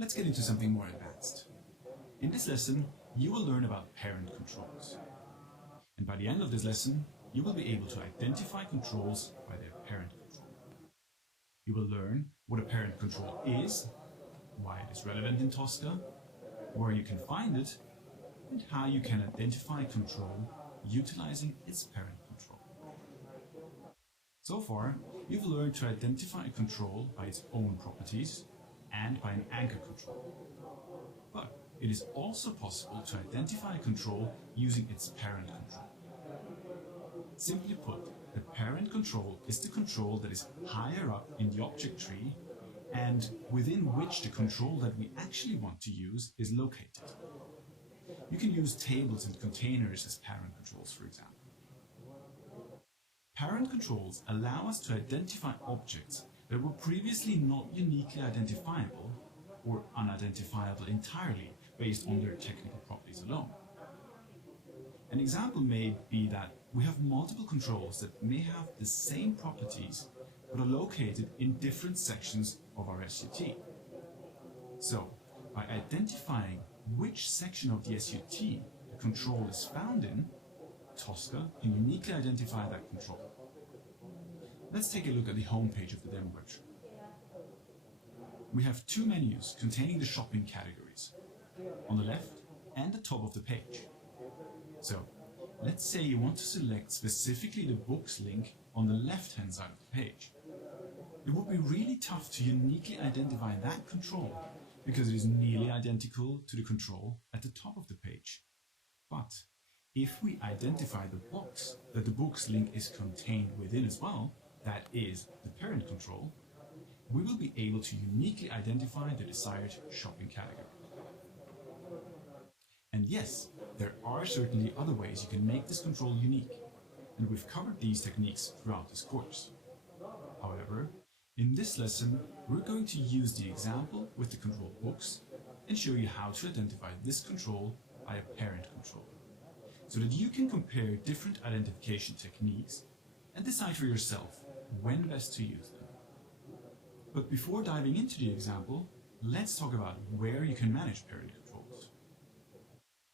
Let's get into something more advanced. In this lesson, you will learn about parent controls. And by the end of this lesson, you will be able to identify controls by their parent control. You will learn what a parent control is, why it is relevant in Tosca, where you can find it, and how you can identify control utilizing its parent control. So far, you've learned to identify a control by its own properties and by an anchor control. But it is also possible to identify a control using its parent control. Simply put, the parent control is the control that is higher up in the object tree and within which the control that we actually want to use is located. You can use tables and containers as parent controls, for example. Parent controls allow us to identify objects that were previously not uniquely identifiable or unidentifiable entirely based on their technical properties alone. An example may be that we have multiple controls that may have the same properties but are located in different sections of our SUT. So, by identifying which section of the SUT the control is found in, Tosca can uniquely identify that control. Let's take a look at the home page of the demo workshop. We have two menus containing the shopping categories, on the left and the top of the page. So, let's say you want to select specifically the books link on the left-hand side of the page. It would be really tough to uniquely identify that control because it is nearly identical to the control at the top of the page. But if we identify the box that the books link is contained within as well, that is the parent control, we will be able to uniquely identify the desired shopping category. And yes, there are certainly other ways you can make this control unique, and we've covered these techniques throughout this course. However, in this lesson, we're going to use the example with the control books and show you how to identify this control by a parent control, so that you can compare different identification techniques and decide for yourself when best to use them. But before diving into the example, let's talk about where you can manage parent controls.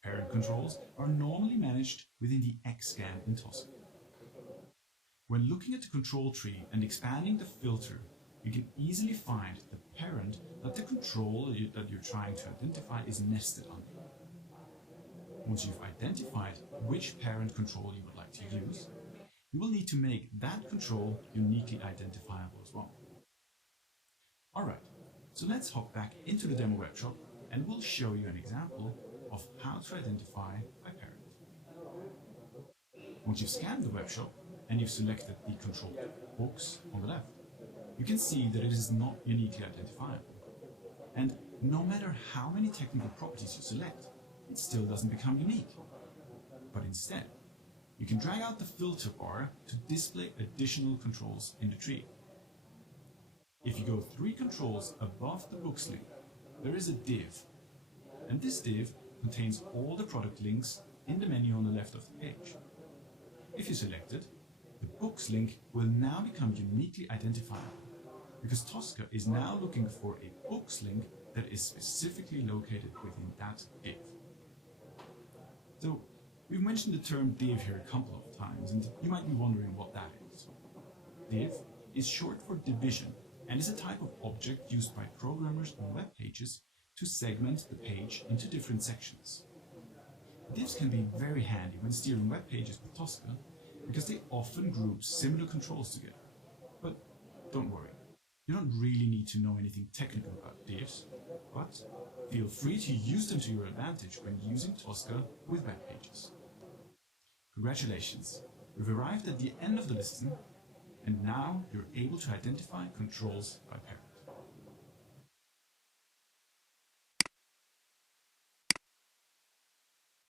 Parent controls are normally managed within the XScan in Tosca. When looking at the control tree and expanding the filter, you can easily find the parent that the control that you're trying to identify is nested under. Once you've identified which parent control you would like to use, you will need to make that control uniquely identifiable as well. Alright, so let's hop back into the demo workshop and we'll show you an example of how to identify by parent. Once you've scanned the webshop and you've selected the control books on the left, you can see that it is not uniquely identifiable. And no matter how many technical properties you select, it still doesn't become unique. But instead, you can drag out the filter bar to display additional controls in the tree. If you go 3 controls above the books link, there is a div. And this div contains all the product links in the menu on the left of the page. If you select it, the books link will now become uniquely identifiable, because Tosca is now looking for a books link that is specifically located within that div. So, we've mentioned the term div here a couple of times, and you might be wondering what that is. Div is short for division, and is a type of object used by programmers on web pages to segment the page into different sections. Divs can be very handy when steering web pages with Tosca, because they often group similar controls together. But don't worry, you don't really need to know anything technical about divs, but feel free to use them to your advantage when using Tosca with web pages. Congratulations, we've arrived at the end of the lesson, and now you're able to identify controls by parent.